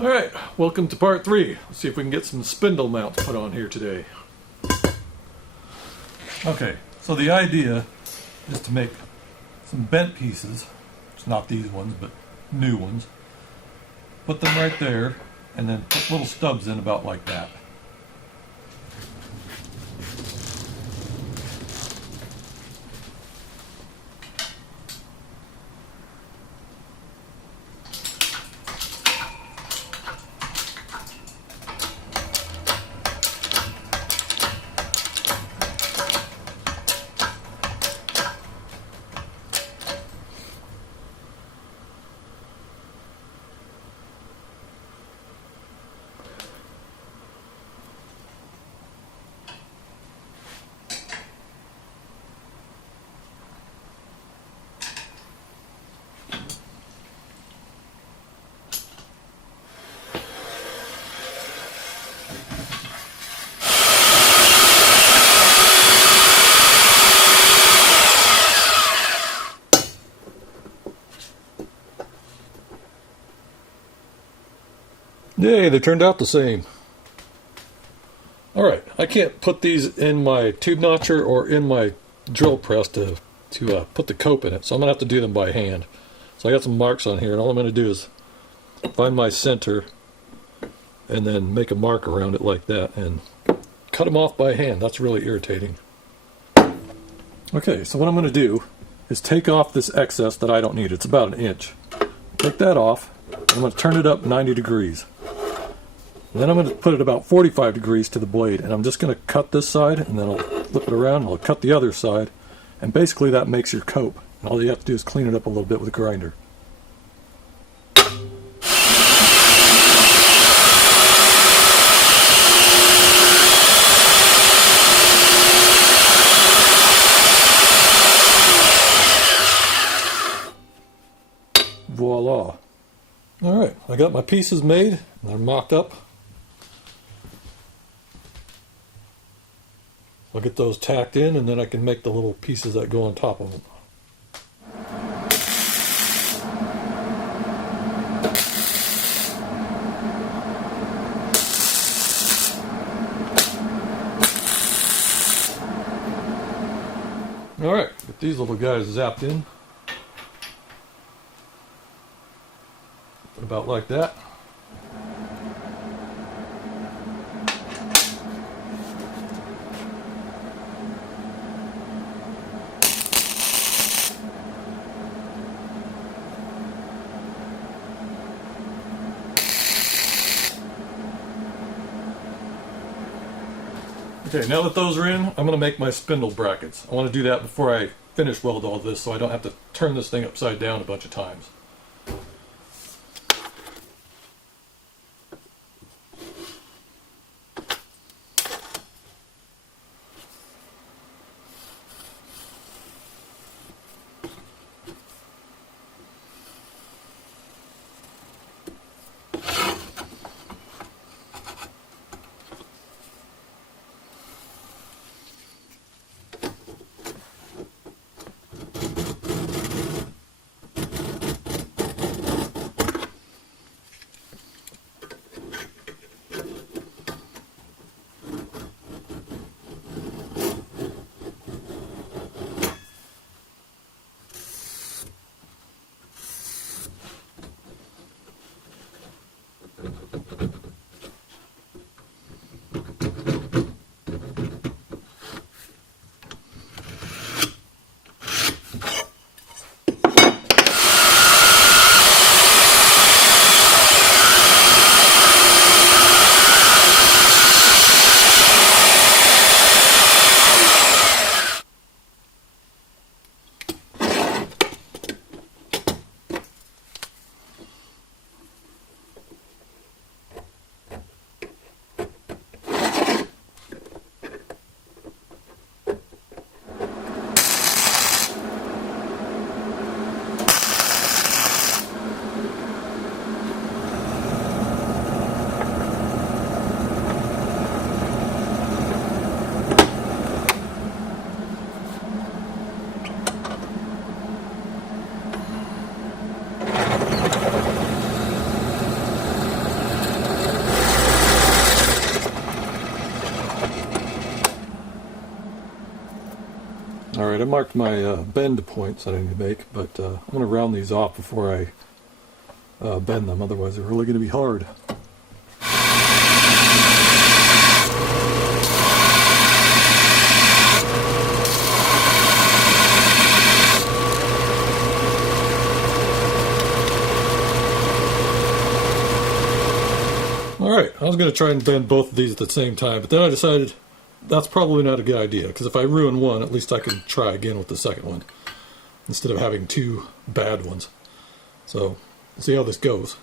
Alright, welcome to part 3. Let's see if we can get some spindle mounts put on here today. Okay, so the idea is to make some bent pieces. It's not these ones, but new ones. Put them right there, and then put little stubs in about like that. Yay, they turned out the same. Alright, I can't put these in my tube notcher or in my drill press to put the cope in it, so I'm going to have to do them by hand. So I got some marks on here, and all I'm going to do is find my center and then make a mark around it like that and cut them off by hand. That's really irritating. Okay, so what I'm going to do is take off this excess that I don't need. It's about 1 inch. Take that off. I'm going to turn it up 90 degrees. And then I'm going to put it about 45 degrees to the blade, and I'm just going to cut this side, and then I'll flip it around, and I'll cut the other side, and basically that makes your cope. And all you have to do is clean it up a little bit with a grinder. Voila. Alright, I got my pieces made, and they're mocked up. I'll get those tacked in, and then I can make the little pieces that go on top of them. Alright, get these little guys zapped in. Put about like that. Okay, now that those are in, I'm going to make my spindle brackets. I want to do that before I finish weld all this so I don't have to turn this thing upside down a bunch of times. Alright, I marked my bend points that I need to make, but I'm going to round these off before I bend them, otherwise they're really going to be hard. Alright, I was going to try and bend both of these at the same time, but then I decided that's probably not a good idea, because if I ruin one, at least I can try again with the second one, instead of having two bad ones. So, let's see how this goes.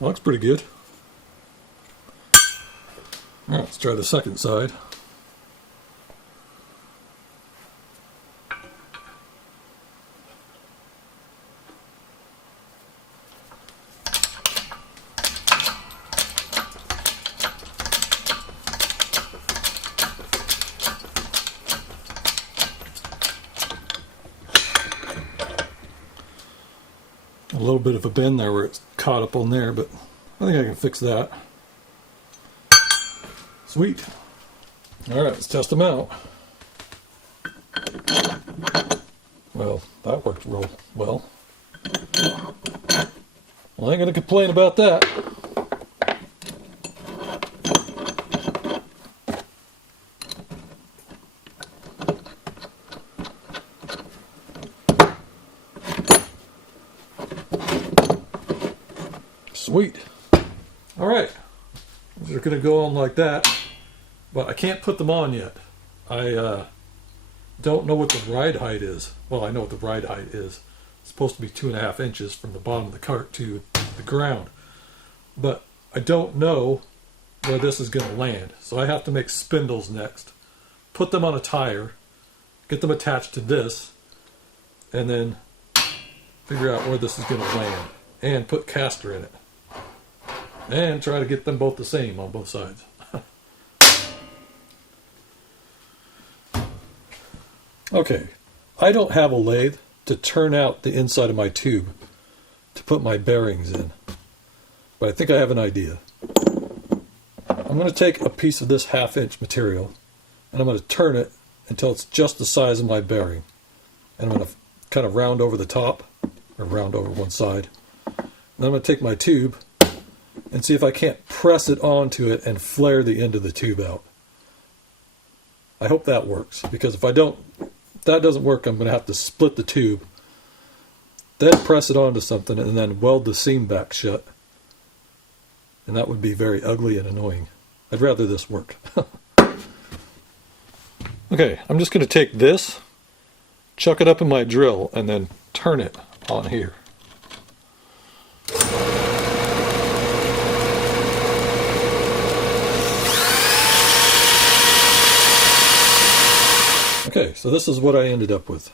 Looks pretty good. Alright, let's try the second side. A little bit of a bend there where it's caught up on there, but I think I can fix that. Sweet. Alright, let's test them out. Well, that worked real well. Well, I ain't gonna complain about that. Sweet. Alright, they're going to go on like that, but I can't put them on yet. I don't know what the ride height is. Well, I know what the ride height is. It's supposed to be 2.5 inches from the bottom of the cart to the ground. But I don't know where this is going to land. So I have to make spindles next. Put them on a tire, get them attached to this, and then figure out where this is going to land. And put caster in it. And try to get them both the same on both sides. Okay, I don't have a lathe to turn out the inside of my tube to put my bearings in. But I think I have an idea. I'm going to take a piece of this 1/2 inch material and I'm going to turn it until it's just the size of my bearing. And I'm going to kind of round over the top, or round over one side. And I'm going to take my tube and see if I can't press it onto it and flare the end of the tube out. I hope that works, because if that doesn't work, I'm going to have to split the tube, then press it onto something, and then weld the seam back shut. And that would be very ugly and annoying. I'd rather this work. Okay, I'm just going to take this, chuck it up in my drill, and then turn it on here. Okay, so this is what I ended up with.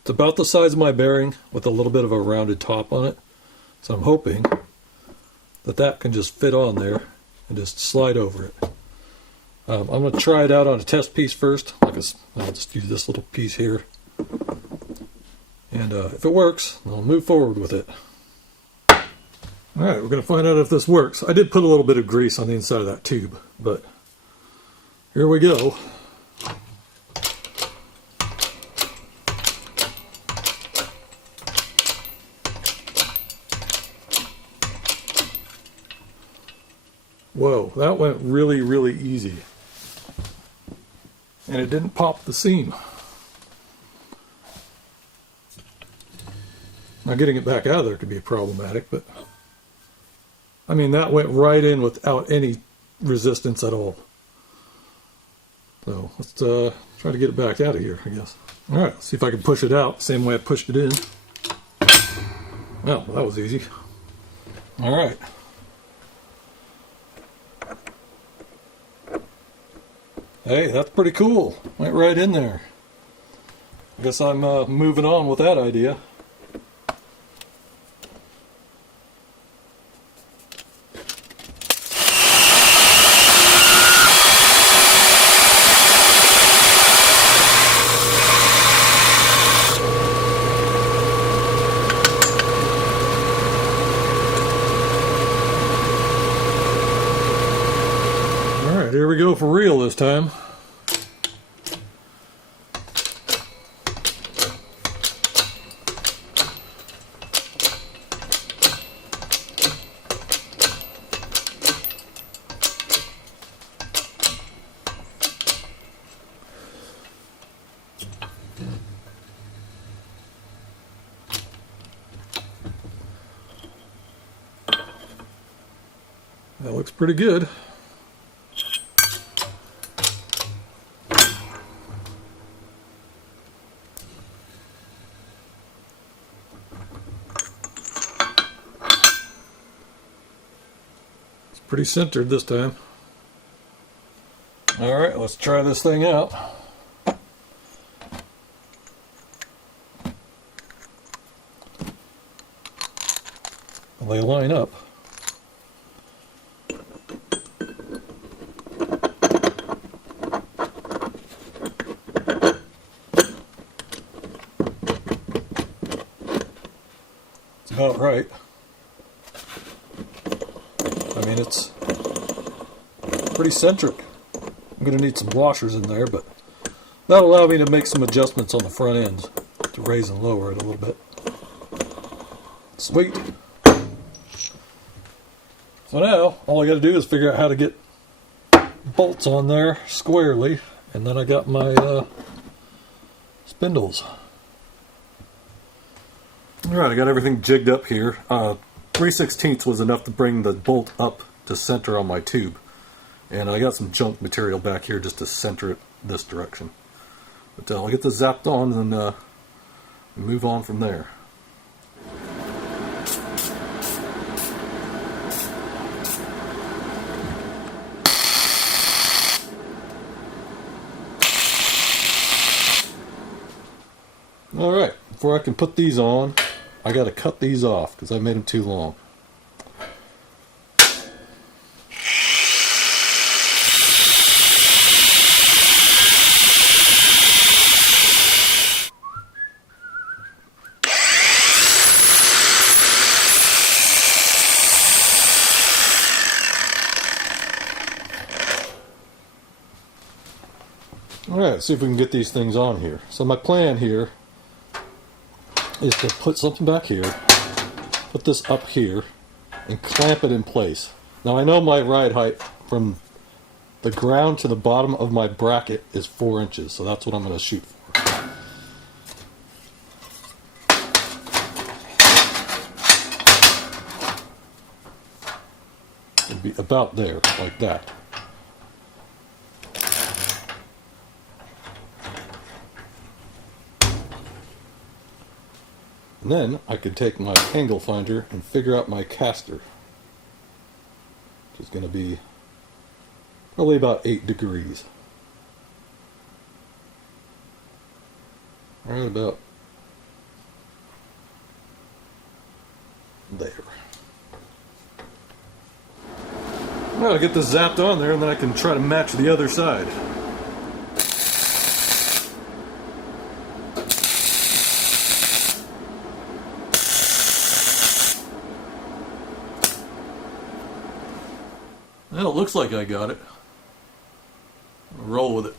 It's about the size of my bearing with a little bit of a rounded top on it. So I'm hoping that that can just fit on there and just slide over it. I'm going to try it out on a test piece first. I'll just use this little piece here. And if it works, I'll move forward with it. Alright, we're going to find out if this works. I did put a little bit of grease on the inside of that tube, but here we go. Whoa, that went really, really easy. And it didn't pop the seam. Now getting it back out of there could be problematic, but I mean, that went right in without any resistance at all. So let's try to get it back out of here, I guess. Alright, let's see if I can push it out, same way I pushed it in. Oh, that was easy. Alright. Hey, that's pretty cool. Went right in there. I guess I'm moving on with that idea. Alright, here we go for real this time. That looks pretty good. It's pretty centered this time. Alright, let's try this thing out. They line up. About right. I mean, it's pretty centric. I'm going to need some washers in there, but that'll allow me to make some adjustments on the front ends to raise and lower it a little bit. Sweet. So now, all I got to do is figure out how to get bolts on there squarely, and then I got my spindles. Alright, I got everything jigged up here. 3/16 was enough to bring the bolt up to center on my tube. And I got some junk material back here just to center it this direction. But I'll get this zapped on and move on from there. Alright, before I can put these on, I gotta cut these off because I made them too long. Alright, see if we can get these things on here. So my plan here is to put something back here, put this up here, and clamp it in place. Now I know my ride height from the ground to the bottom of my bracket is 4 inches, so that's what I'm going to shoot for. It'd be about there, like that. And then I could take my angle finder and figure out my caster, which is going to be probably about 8 degrees. Right about there. I'm going to get this zapped on there and then I can try to match the other side. Well, it looks like I got it. I'll roll with it.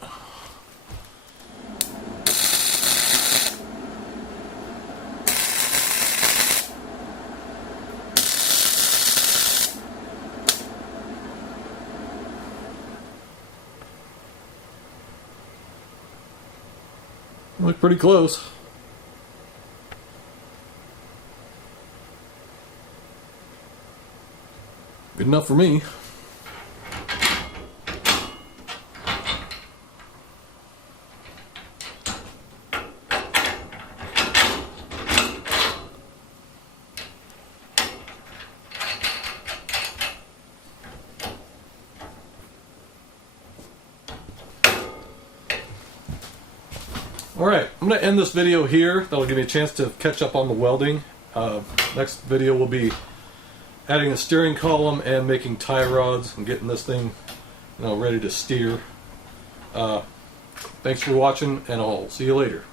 Look pretty close. Good enough for me. Alright, I'm going to end this video here. That'll give me a chance to catch up on the welding. Next video will be adding a steering column and making tie rods and getting this thing, ready to steer. Thanks for watching, and I'll see you later.